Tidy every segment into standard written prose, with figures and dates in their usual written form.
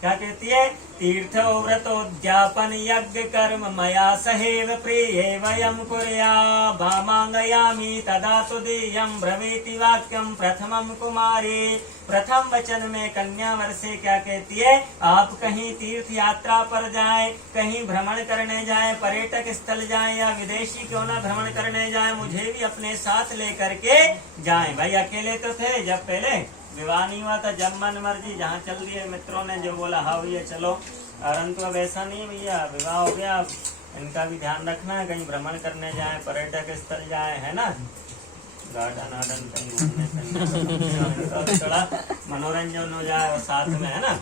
क्या कहती है? तीर्थो व्रतोद्यापन यज्ञ कर्म मया सहेव प्रिये वयम कुर्या भामांगयामि तदा तुदीयं ब्रवीति वाक्यम प्रथमम कुमारी। प्रथम वचन में कन्या वर से क्या कहती है? आप कहीं तीर्थ यात्रा पर जाएं, कहीं भ्रमण करने जाएं, पर्यटक स्थल जाएं या विदेशी क्यों ना भ्रमण करने जाएं, मुझे भी अपने साथ लेकर के जाएं। भाई अकेले तो थे जब पहले विवाह नहीं हुआ था, जब मन मर्जी जहाँ चल दिए, मित्रों ने जो बोला हाँ भैया चलो। परंतु अब ऐसा नहीं भैया, विवाह हो गया, अब इनका भी ध्यान रखना है, कहीं भ्रमण करने जाए, पर्यटक स्थल जाए, है ना, गार्डन आर्डन कहीं घूमने फिरने थोड़ा मनोरंजन हो जाए और साथ में, है ना।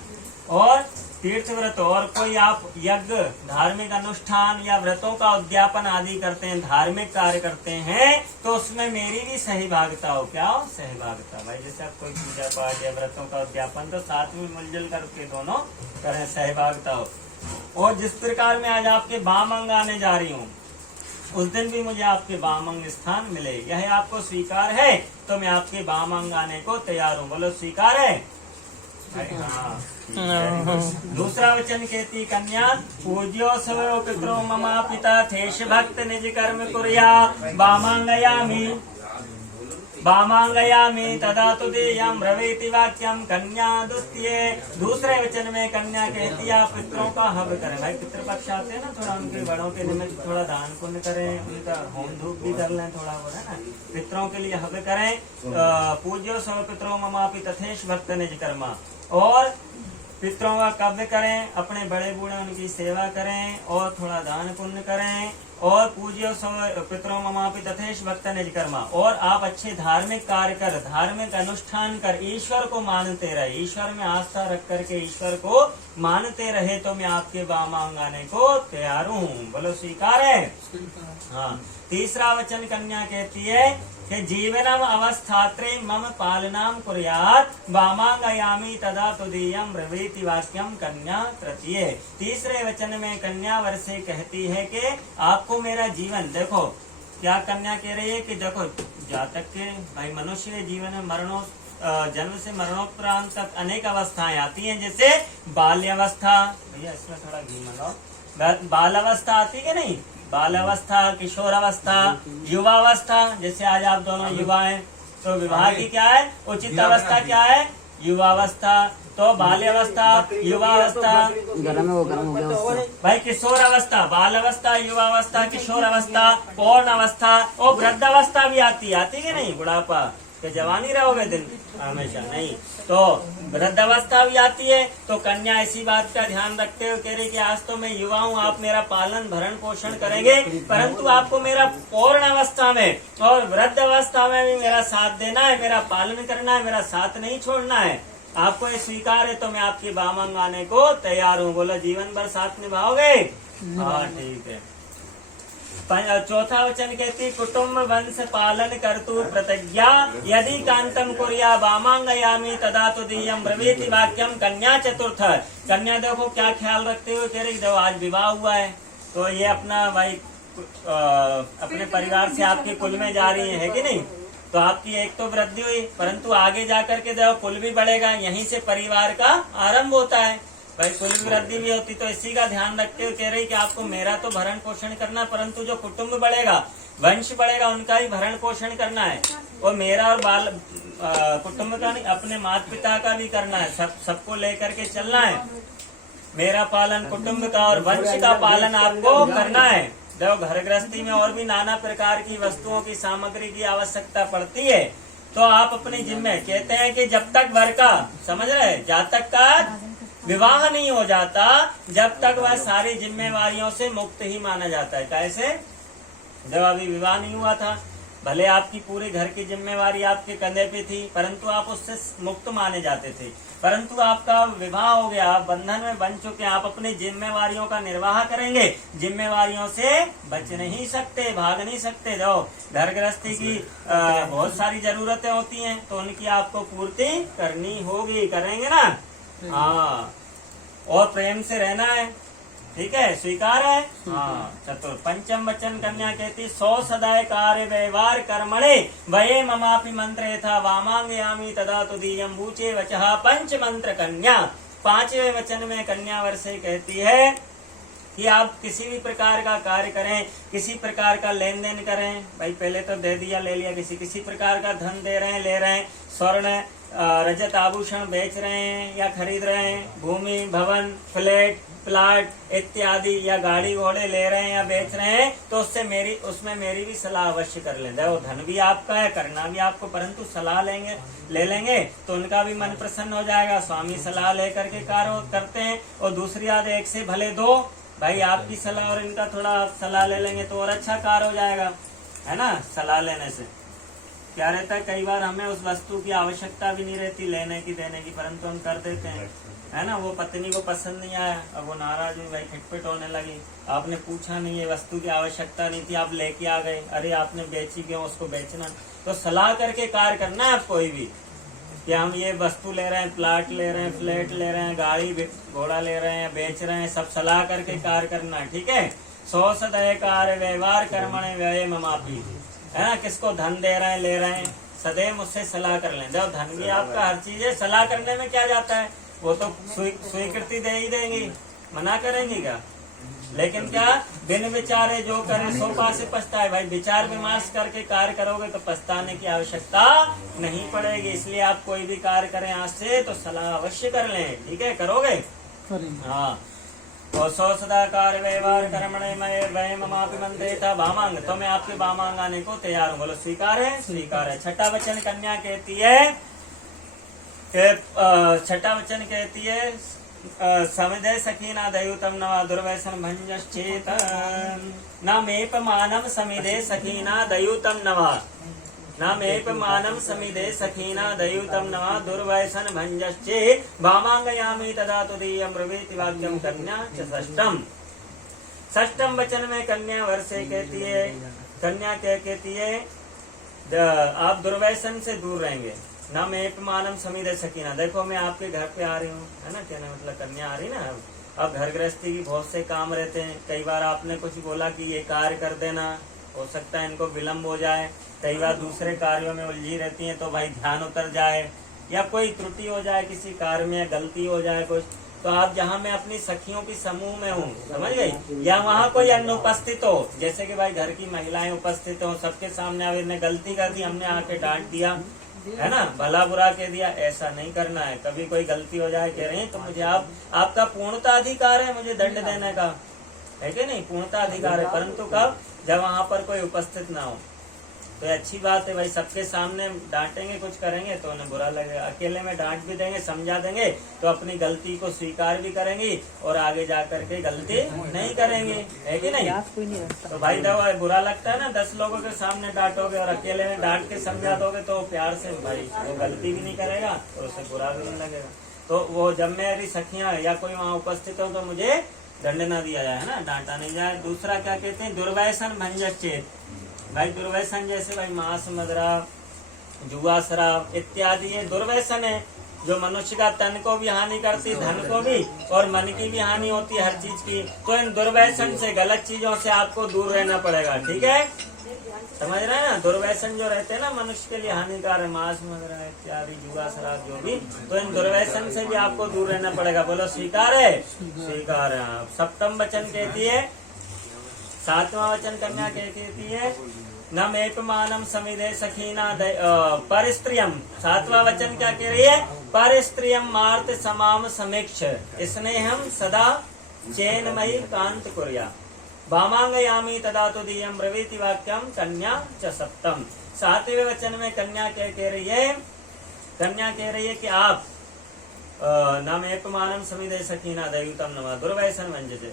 और तीर्थ व्रत और कोई आप यज्ञ धार्मिक अनुष्ठान या व्रतों का उद्यापन आदि करते हैं, धार्मिक कार्य करते हैं, तो उसमें मेरी भी सहभागिता हो। क्या हो? सहभागिता। भाई जैसे आप कोई पूजा पाठ या व्रतों का उद्यापन तो साथ में मिलजुल करके दोनों करें, सहभागिता हो। और जिस प्रकार मैं आज आपके वामंग आने जा रही हूँ, उस दिन भी मुझे आपके वामंग स्थान मिले, यह आपको स्वीकार है? तो मैं आपके वामंग आने को तैयार हूँ। बोलो स्वीकार है? हाँ। दूसरा वचन कहती कन्या, पूज्यो सवयो पितरो ममा पिता थेष भक्त निज कर्म कुर्या वामांगयामि तदा तुदीयं ब्रवीति वाक्यम कन्या द्वितीये। दूसरे वचन में कन्या कहती है आप पितरों का हव करें। भाई पितृपक्ष आते हैं ना, थोड़ा उनके बड़ों के निमित्त थोड़ा दान पुण्य करें, उनका होम धूप भी कर लें थोड़ा, वो है ना, पितरों के लिए हव करें। पूज्यो सव पितरो ममापि तथेष भक्त निज कर्मा। और पितरों का कव्य करें, अपने बड़े बूढ़े उनकी सेवा करें और थोड़ा दान पुण्य करें। और पूज्यो पितरों ममापि तथेष भक्त निज कर्मा। और आप अच्छे धार्मिक कार्य कर, धार्मिक अनुष्ठान कर, ईश्वर को मानते रहे, ईश्वर में आस्था रख करके ईश्वर को मानते रहे, तो मैं आपके वामांग आने को तैयार हूँ। बोलो स्वीकार है? हाँ। तीसरा वचन कन्या कहती है कि जीवनम अवस्थात्रे मम पालनाम कुर्यात् वामांगयामि तदा तुदीयं ब्रवीति वाक्यम कन्या तृतीये। तीसरे वचन में कन्या वर से कहती है कि आपको मेरा जीवन, देखो क्या कन्या कह रही है कि देखो जातक के भाई मनुष्य जीवन में मरणों जन्म से मरणोपरांत तक अनेक अवस्थाएं आती हैं, जैसे बाल्यावस्था, भैया इसमें थोड़ा घी मंगाओ, बाल अवस्था आती है नहीं, बाल अवस्था, किशोर अवस्था, युवावस्था, जैसे आज आप दोनों युवा हैं, तो विवाह की क्या है उचित अवस्था? क्या है? युवावस्था। तो बाल्यावस्था, युवावस्था, गरम हो गया भाई किशोर अवस्था, बाल अवस्था, युवावस्था, किशोर अवस्था, पौर्ण अवस्था और वृद्ध अवस्था भी आती है नहीं? बुढ़ापा कि जवानी रहोगे दिन हमेशा नहीं, तो वृद्ध अवस्था भी आती है। तो कन्या इसी बात का ध्यान रखते हुए कह रही कि आज तो मैं युवा हूँ, आप मेरा पालन भरण पोषण करेंगे, परंतु आपको मेरा पौर्ण अवस्था में और वृद्ध अवस्था में भी मेरा साथ देना है, मेरा पालन करना है, मेरा साथ नहीं छोड़ना है। आपको ये स्वीकार है तो मैं आपकी वामंग आने को तैयार हूँ। बोलो जीवन भर साथ निभाओगे? हाँ ठीक है। चौथा वचन कहती कुटुम्ब वंश पालन कर्तु प्रतिज्ञा यदि कांतम कुर्या वामांगयामि तदा तुदीयं ब्रवीति वाक्यम कन्या चतुर्थ। कन्या देखो क्या ख्याल रखते हुए कह रही, देखो आज विवाह हुआ है तो ये अपना भाई अपने परिवार से आपके कुल में जा रही है कि नहीं, तो आपकी एक तो वृद्धि हुई, परंतु आगे जाकर के देखो कुल भी बढ़ेगा, यहीं से परिवार का आरंभ होता है भाई, कुल वृद्धि भी होती। तो इसी का ध्यान रखते हुए कह रही कि आपको मेरा तो भरण पोषण करना, परंतु जो कुटुंब बढ़ेगा, वंश बढ़ेगा, उनका ही भरण पोषण करना है। और मेरा और बाल कुटुंब का नहीं, अपने माता पिता का भी करना है, सबको लेकर के चलना है। मेरा पालन कुटुंब का और वंश का पालन आपको करना है। देखो घर गृहस्थी में और भी नाना प्रकार की वस्तुओं की सामग्री की आवश्यकता पड़ती है, तो आप अपने जिम्मे कहते हैं कि जब तक वर का, समझ रहे, जातक का विवाह नहीं हो जाता, जब तक वह सारी जिम्मेवारियों से मुक्त ही माना जाता है। कैसे? जब अभी विवाह नहीं हुआ था, भले आपकी पूरे घर की जिम्मेवारी आपके कंधे पे थी, परंतु आप उससे मुक्त माने जाते थे। परंतु आपका विवाह हो गया, आप बंधन में बन चुके हैं, आप अपनी जिम्मेवारियों का निर्वाह करेंगे, जिम्मेवारियों से बच नहीं सकते, भाग नहीं सकते। जो घर गृहस्थी की बहुत सारी जरूरतें होती हैं, तो उनकी आपको पूर्ति करनी होगी, करेंगे ना? हाँ, और प्रेम से रहना है, ठीक है, स्वीकार है। हाँ चतुर। पंचम वचन कन्या कहती 100 सदाय कार्य व्यवहार कर्मणे वये ममापि मंत्र था वामांगयामि तदा तुदीयं बूचे वचः। पंच मंत्र कन्या 5वें वचन में कन्या वर से कहती है कि आप किसी भी प्रकार का कार्य करें, किसी प्रकार का लेन देन करें, भाई पहले तो दे दिया ले लिया, किसी प्रकार का धन दे रहे हैं ले रहे हैं, स्वर्ण रजत आभूषण बेच रहे हैं या खरीद रहे हैं, भूमि भवन फ्लैट प्लाट इत्यादि या गाड़ी घोड़े ले रहे हैं या बेच रहे हैं, तो उसमें मेरी भी सलाह अवश्य कर लें। वो धन भी आपका है, करना भी आपको, परंतु सलाह ले लेंगे तो उनका भी मन प्रसन्न हो जाएगा। स्वामी सलाह लेकर के कार्य करते हैं। और दूसरी बात, एक से भले दो, भाई आपकी सलाह और इनका थोड़ा सलाह ले लेंगे तो और अच्छा कार्य हो जाएगा, है ना। सलाह लेने से क्या रहता है, कई बार हमें उस वस्तु की आवश्यकता भी नहीं रहती लेने की देने की, परंतु हम कर देते हैं, है ना। वो पत्नी को पसंद नहीं आया, अब वो नाराज हुई, भाई खिटपिट होने लगी, आपने पूछा नहीं, है वस्तु की आवश्यकता नहीं थी, आप लेके आ गए, अरे आपने बेची क्यों, उसको बेचना। तो सलाह करके कार्य करना है आप कोई भी, कि हम ये वस्तु ले रहे हैं, प्लाट ले रहे हैं, फ्लैट ले रहे हैं, गाड़ी घोड़ा ले रहे हैं, बेच रहे हैं, सब सलाह करके कार्य करना है, ठीक है। 100 सदय कार्य व्यवहार कर्मणे व्यय ममापि, है ना। किसको धन दे रहे हैं ले रहे हैं, सदैव मुझसे सलाह कर लें। जब धन भी आपका हर चीज है, सलाह करने में क्या जाता है, वो तो स्वीकृति दे ही देंगी, मना करेंगी क्या। लेकिन क्या, बिन विचारे जो करे सो पासे पछताए, भाई विचार विमर्श करके कार्य करोगे तो पछताने की आवश्यकता नहीं पड़ेगी। इसलिए आप कोई भी कार्य करें आज से तो सलाह अवश्य कर लें, ठीक है, करोगे। हाँ, और 100 सदा कार्य व्यवहार कर्मणे मय वय ममापि मंत्रे था वामांग, तो मैं आपके वामांग आने को तैयार हूँ। बोलो स्वीकार है, स्वीकार है। छठा वचन कन्या कहती है, छठा वचन कहती है, समिदे सखीना दयुतम नवा दुर्वैसन भंजश्चेत न मेपमानम समिदे सखीना दयुतम नवा, न मेपमानम समिदे सखीना दयुतम नवा दुर्वैसन भंजश्चे वामांगयामि तदा तुदीयं ब्रवीति वाक्यम कन्या च षष्ठम। षष्ठम वचन में कन्या वर्षे कहती है, कन्या क्या कहती है, आप दुर्वैसन से दूर रहेंगे। ना मेपमानम समिदे सकीना, देखो मैं आपके घर पे आ रही हूँ, है ना, कहना मतलब कन्या आ रही ना। अब घर गृहस्थी की बहुत से काम रहते हैं, कई बार आपने कुछ बोला कि ये कार्य कर देना, हो सकता है इनको विलम्ब हो जाए, कई बार दूसरे कार्यों में उलझी रहती हैं तो भाई ध्यान उतर जाए, या कोई त्रुटि हो जाए किसी कार्य में, गलती हो जाए कुछ, तो आप जहाँ मैं अपनी सखियों की समूह में हूँ, समझ गई, या वहाँ कोई अन्य उपस्थित हो, जैसे कि भाई घर की महिलाएं उपस्थित हो, सबके सामने अब इन्हें गलती कर दी, हमने आके डांट दिया, है ना, भला बुरा कह दिया, ऐसा नहीं करना है। कभी कोई गलती हो जाए कह रहे हैं तो मुझे आपका पूर्णता अधिकार है मुझे दंड देने का, है कि नहीं, पूर्णता अधिकार है, परंतु कब, जब वहाँ पर कोई उपस्थित ना हो। तो अच्छी बात है भाई, सबके सामने डांटेंगे कुछ करेंगे तो उन्हें बुरा लगेगा, अकेले में डांट भी देंगे समझा देंगे तो अपनी गलती को स्वीकार भी करेंगी और आगे जाकर के गलती नहीं करेंगे, है कि नहीं। तो भाई जब बुरा लगता है ना, 10 लोगों के सामने डांटोगे और अकेले में डांट के समझा दोगे तो प्यार से भाई वो गलती भी नहीं करेगा और उसे बुरा भी नहीं लगेगा। तो वो जब मेरी सखियां या कोई वहाँ उपस्थित हो तो मुझे दंड न दिया जाए, है ना, डांटा नहीं जाए। दूसरा क्या कहते हैं, दुर्व्यसन भंजश्चेत, भाई दुर्व्यसन जैसे भाई मांस मदिरा जुआ शराब इत्यादि ये दुर्व्यसन है जो मनुष्य का तन को भी हानि करती, धन को भी और मन की भी हानि होती है हर चीज की। तो इन दुर्व्यसन से, गलत चीजों से आपको दूर रहना पड़ेगा, ठीक है, समझ रहे हैं ना। दुर्व्यसन जो रहते हैं ना मनुष्य के लिए हानिकारक, मांस मदिरा इत्यादि जुआ शराब जो भी, तो इन दुर्व्यसन से भी आपको दूर रहना पड़ेगा। बोलो स्वीकार है, स्वीकार है। सप्तम वचन कहती है, 7वां वचन कन्या कहती है, न मेपमानम समिदे सखीना परिस्त्रियम। 7वां वचन क्या कह रही है, परिस्त्रियम मार्त समाम समीक्ष स्नेहम सदा चैनमयी कांत कुर्या वामांगयामि तदा तुदीयं ब्रवीति वाक्यम कन्या च सप्तम। 7वें वचन में कन्या क्या कह रही है, कन्या कह रही है कि आप न मेपमानम समिदे सखीना दयुतम नवा दुर्व्यसन भंजते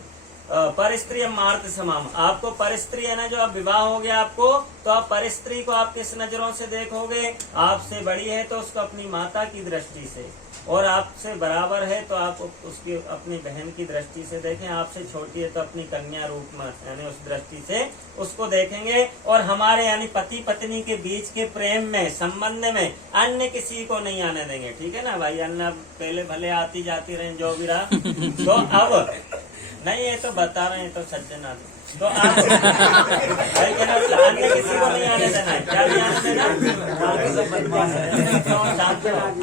परिस्त्री मार्त समाम। आपको परिस्त्री है ना, जो अब विवाह हो गया आपको, तो आप परिस्त्री को आप किस नजरों से देखोगे, आपसे बड़ी है तो उसको अपनी माता की दृष्टि से, और आपसे बराबर है तो आप उसकी अपनी बहन की दृष्टि से देखें, आपसे छोटी है तो अपनी कन्या रूप में यानी उस दृष्टि से उसको देखेंगे। और हमारे यानी पति पत्नी के बीच के प्रेम में, संबंध में अन्य किसी को नहीं आने देंगे, ठीक है ना भाई। अन्य पहले भले आती जाती रहे जो भी रहा, तो अब नहीं, ये तो बता रहे हैं तो सज्जन आदमी, तो आप अन्य किसी को नहीं आने देना है, क्या नहीं आने देना,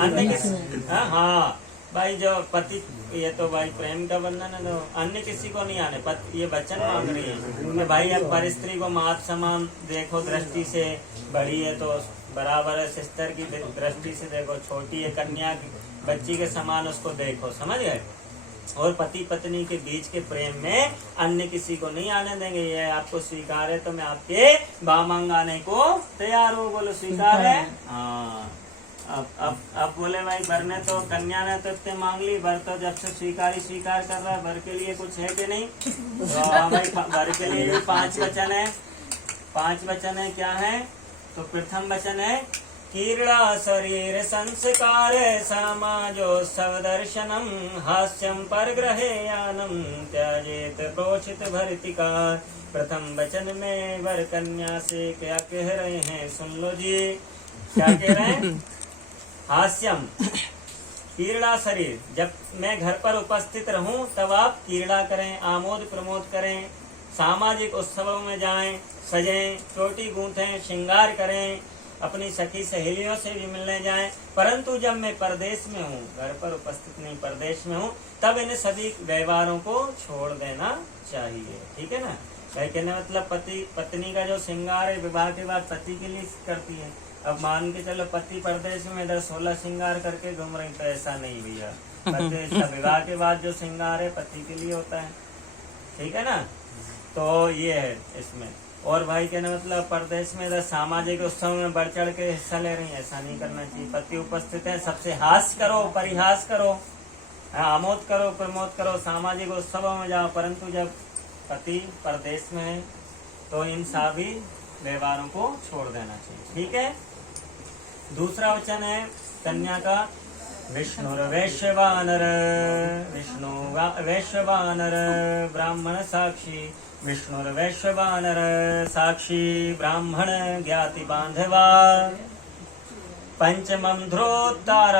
अन्य किसी, हाँ, भाई जो पति, ये तो भाई प्रेम का बंधन है, तो अन्य किसी को नहीं आने। ये वचन मांग रही है कि भाई अब पर स्त्री को मात समान देखो, दृष्टि से बड़ी है तो बराबर है, सिस्टर की दृष्टि से देखो, छोटी है कन्या बच्ची के समान उसको देखो, समझ गए। और पति पत्नी के बीच के प्रेम में अन्य किसी को नहीं आने देंगे। ये आपको स्वीकार है तो मैं आपके बामांग आने को तैयार हूँ। बोलो स्वीकार है। हाँ, अब बोले भाई वर ने तो, कन्या ने तो इतने मांग ली, वर तो जब से स्वीकार कर रहा है, वर के लिए कुछ है कि नहीं? तो भाई वर के लिए भी 5 वचन है। 5 वचन है, क्या है? तो प्रथम वचन है कीर्णा शरीर संस्कार समाजोत्सव दर्शनम हास्यम परग्रहे यानम त्याजेत प्रोषित भर्तिका। प्रथम वचन में वर कन्या से क्या कह रहे हैं, सुन लो जी। क्या कह रहे हैं? हास्यम, कीर्णा शरीर, जब मैं घर पर उपस्थित रहूं तब आप कीर्णा करें, आमोद प्रमोद करें, सामाजिक उत्सवों में जाएं, सजें, चोटी गूंथें, श्रृंगार करें, अपनी सखी सहेलियों से भी मिलने जाएं। परंतु जब मैं परदेश में हूँ, घर पर उपस्थित नहीं, परदेश में हूँ, तब इन सभी व्यवहारों को छोड़ देना चाहिए। ठीक है ना? कहने मतलब पति पत्नी का जो श्रृंगार है विवाह के बाद पति के लिए करती है। अब मान के चलो पति परदेश में इधर 16 श्रृंगार करके घूम रही, तो ऐसा नहीं भैया। पति विवाह के बाद जो श्रृंगार है पति के लिए होता है। ठीक है ना? तो ये है इसमें। और भाई कहने मतलब परदेश में इधर सामाजिक उत्सव में बढ़ चढ़ के हिस्सा ले रही है, ऐसा नहीं करना चाहिए। पति उपस्थित है, सबसे हास करो, परिहास करो, आमोद करो, प्रमोद करो, सामाजिक उत्सवों में जाओ। परंतु जब पति परदेश में है तो इन सभी व्यवहारों को छोड़ देना चाहिए। ठीक है? दूसरा वचन है कन्या का, विष्णुर्वैश्यवानर, विष्णु वैश्यवानर ब्राह्मण साक्षी, विष्णुर्वैश्यवानर साक्षी ब्राह्मण ज्ञाति बांधवा। पंचमं ध्रुवोत्तार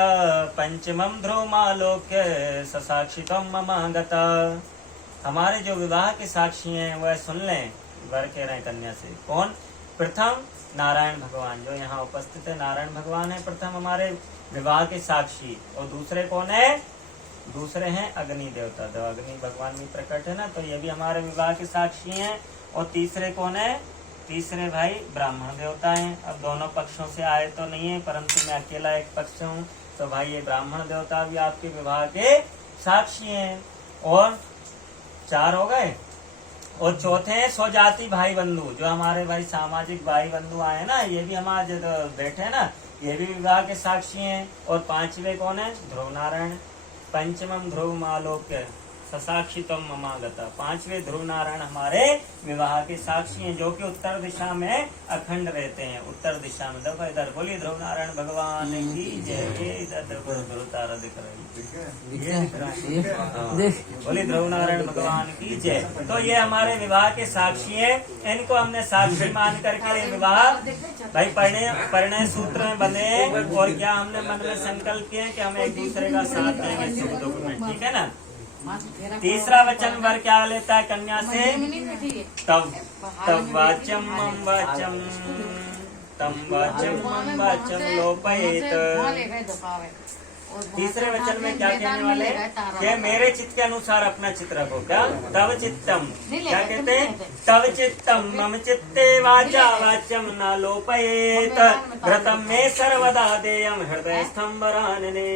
पंचमं ध्रुवमालोक्य ससाक्षी तम ममागता। हमारे जो विवाह के साक्षी हैं वह सुन लें। वर कह रहे हैं कन्या से, कौन? प्रथम नारायण भगवान, जो यहाँ उपस्थित है नारायण भगवान है प्रथम हमारे विवाह के साक्षी। और दूसरे कौन है? दूसरे हैं अग्नि देवता, तो अग्नि भगवान भी प्रकट है ना, तो ये भी हमारे विवाह के साक्षी हैं। और तीसरे कौन है? तीसरे भाई ब्राह्मण देवता हैं। अब दोनों पक्षों से आए तो नहीं है, परंतु मैं अकेला एक पक्ष हूँ, तो भाई ये ब्राह्मण देवता भी आपके विवाह के साक्षी हैं। और 4 हो गए। और चौथे हैं स्वजाति भाई बंधु, जो हमारे भाई सामाजिक भाई बंधु आए ना, ये भी हमारे जो बैठे ना, ये भी विवाह के साक्षी हैं। और 5वें कौन है? ध्रुव नारायण। पंचमम ध्रुव मालोक्य ससाक्षितम ममागता। 5वें ध्रुव नारायण हमारे विवाह के साक्षी हैं, जो कि उत्तर दिशा में अखंड रहते हैं। उत्तर दिशा में देखो, इधर बोलिए ध्रुव नारायण भगवान की जय। इधर देखो ध्रुव तारा दिख रही है, बोलिए ध्रुव नारायण भगवान की जय। तो ये हमारे विवाह के साक्षी हैं, इनको हमने साक्षी मान करके विवाह भाई परिणय सूत्र में बंधे। और क्या हमने मन में संकल्प किए कि हम एक दूसरे का साथ देंगे सुख दुख में। ठीक है ना? तीसरा वचन वर क्या लेता है कन्या से? तब वाचम मम वाचम तम वाचम मम वाचम लोपयेत। तीसरे वचन में क्या कहने वाले कि मेरे चित्त के अनुसार अपना चित्त रखो। क्या? तव चित्तम, क्या कहते हैं? तव चित्तम मम चित्ते वाचा वाचम न लोपयेत व्रतम में सर्वदा देयम हृदय स्तंभरानने।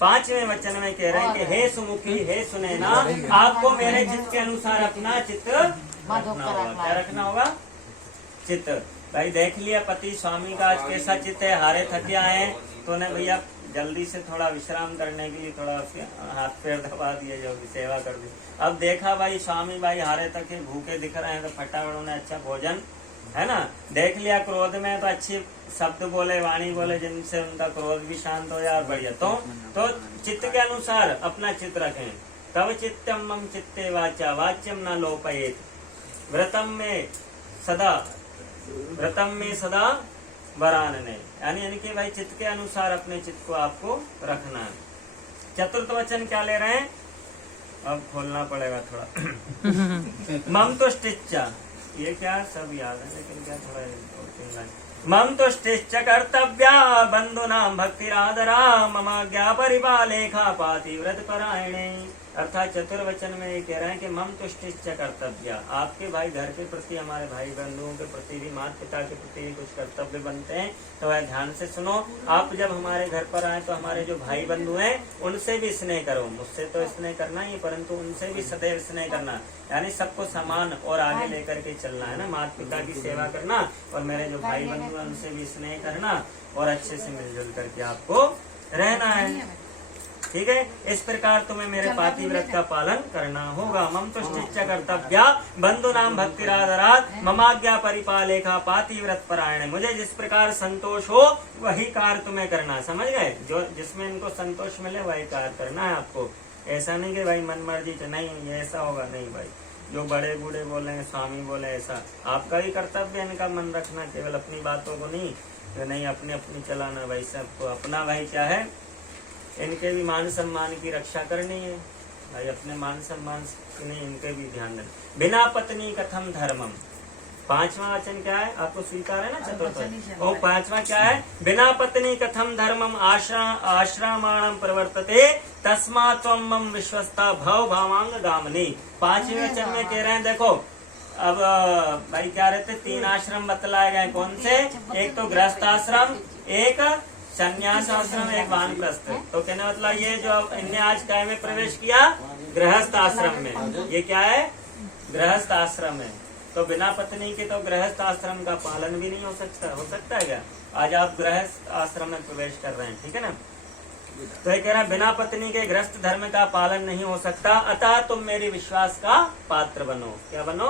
5वें वचन में कह रहे हैं कि हे सुमुखी, हे सुनैना, आपको मेरे चित्त के अनुसार अपना चित्त रखना होगा। क्या रखना होगा? चित्त। भाई देख लिया पति स्वामी का आज कैसा चित्त है, हारे थके आए हैं, तो ने भैया जल्दी से थोड़ा विश्राम करने के लिए थोड़ा हाथ पैर दबा दिए, जो सेवा कर दी। अब देखा भाई स्वामी भाई हारे थके भूखे दिख रहे हैं, तो फटाफट उन्हें अच्छा भोजन, है ना, देख लिया। क्रोध में तो अच्छी शब्द बोले, वाणी बोले, जिनसे उनका क्रोध भी शांत हो जाए, बढ़िया। तो चित्त के अनुसार अपना चित्त रखें। तव चित्तम मम चित्ते वाचा वाच्यम न लोपयेत व्रतम में सदा वरानने। यानी कि भाई चित्त के अनुसार अपने चित्त को आपको रखना है। चतुर्थ वचन क्या ले रहे हैं? अब खोलना पड़ेगा थोड़ा। मम तुष्टिच्चा, ये क्या सब याद है, लेकिन क्या थोड़ा मम तुष्टिश्च कर्तव्या बंधूनां भक्तिरादरा ममाज्ञा परिपालेखा पातिव्रत परायणे। अर्थात चतुर्वचन में ये कह रहे हैं कि मम तुष्टिश्च कर्तव्या, आपके भाई घर के प्रति, हमारे भाई बंधुओं के प्रति भी, माता पिता के प्रति भी कुछ कर्तव्य बनते हैं। तो वह ध्यान से सुनो। आप जब हमारे घर पर आए तो हमारे जो भाई बंधु हैं उनसे भी स्नेह करो। मुझसे तो स्नेह करना ही, परंतु उनसे भी सदैव स्नेह करना, यानी सबको समान और आगे लेकर के चलना है ना। माता पिता की सेवा करना और मेरे जो भाई बंधु हैं उनसे भी स्नेह करना और अच्छे से मिलजुल करके आपको रहना है। ठीक है, इस प्रकार तुम्हें मेरे पातिव्रत का पालन करना होगा। मम तुष्टिश्च कर्तव्या बंधूनां भक्तिरादरात् ममाज्ञा परिपालेखा पातिव्रत परायणे। मुझे जिस प्रकार संतोष हो वही कार्य तुम्हें करना। समझ गए? जो जिसमें इनको संतोष मिले वही कार्य करना है आपको। ऐसा नहीं कि भाई मन मर्जी से, नहीं ये ऐसा होगा, नहीं भाई। जो बड़े बूढ़े बोले, स्वामी बोले, ऐसा आपका ही कर्तव्य इनका मन रखना, केवल अपनी बातों को नहीं, तो नहीं अपनी अपनी चलाना। भाई सबको अपना भाई क्या है, इनके भी मान सम्मान की रक्षा करनी है भाई, अपने मान सम्मान की नहीं, इनके भी ध्यान देना। बिना पत्नी कथम धर्मम। पांचवा वचन क्या है, आपको स्वीकार है ना चतुर्थ? और पांचवा क्या है, बिना पत्नी कथम धर्मम आश्रमाणम प्रवर्तते तस्मात् त्वं मम विश्वस्ता भव भावांग गामनी। पांचवें वचन में कह रहे हैं, देखो अब भाई क्या रहते, 3 आश्रम बतलाए गए। कौन से? एक तो गृहस्थ आश्रम, एक संन्यास आश्रम, एक वानप्रस्थ। तो कहने मतलब ये जो इनने आज काय में प्रवेश किया, गृहस्थ आश्रम में। ये क्या है? गृहस्थ आश्रम है। तो बिना पत्नी के तो गृहस्थ आश्रम का पालन भी नहीं हो सकता है क्या? आज आप गृहस्थ आश्रम में प्रवेश कर रहे हैं, ठीक है ना। तो ये कह रहा है बिना पत्नी के गृहस्थ धर्म का पालन नहीं हो सकता, अतः तुम मेरे विश्वास का पात्र बनो। क्या बनो?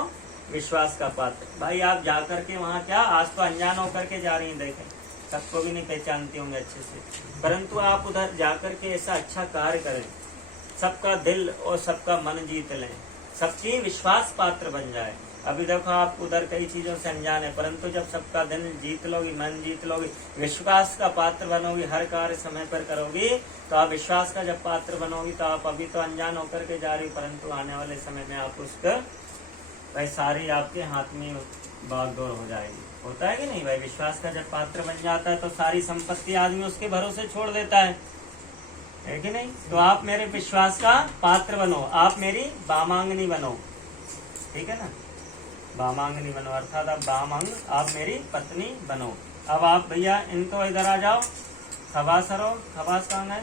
विश्वास का पात्र। भाई आप जाकर के वहाँ क्या, आज तो अनजान होकर के जा रही हैं, देखें सबको भी नहीं पहचानती होंगे अच्छे से, परंतु आप उधर जाकर के ऐसा अच्छा कार्य करें, सबका दिल और सबका मन जीत लें, सबकी विश्वास पात्र बन जाए। अभी देखो आप उधर कई चीजों से अनजान है, परंतु जब सबका दिल जीत लोगी, मन जीत लोगी, विश्वास का पात्र बनोगी, हर कार्य समय पर करोगी, तो आप विश्वास का जब पात्र बनोगी तो आप अभी तो अनजान होकर के जा रही, परंतु आने वाले समय में आप उसका भाई सारी आपके हाथ में बागडोर हो जाएगी। होता है कि नहीं भाई? विश्वास का जब पात्र बन जाता है तो सारी संपत्ति आदमी उसके भरोसे छोड़ देता है कि नहीं? तो आप मेरे विश्वास का पात्र बनो, आप मेरी वामांगनी बनो, ठीक है ना। वामांगनी बनो अर्थात आप वामांग, आप मेरी पत्नी बनो। अब आप भैया इनको इधर आ जाओ, खबास करो। खबास कहाँ है?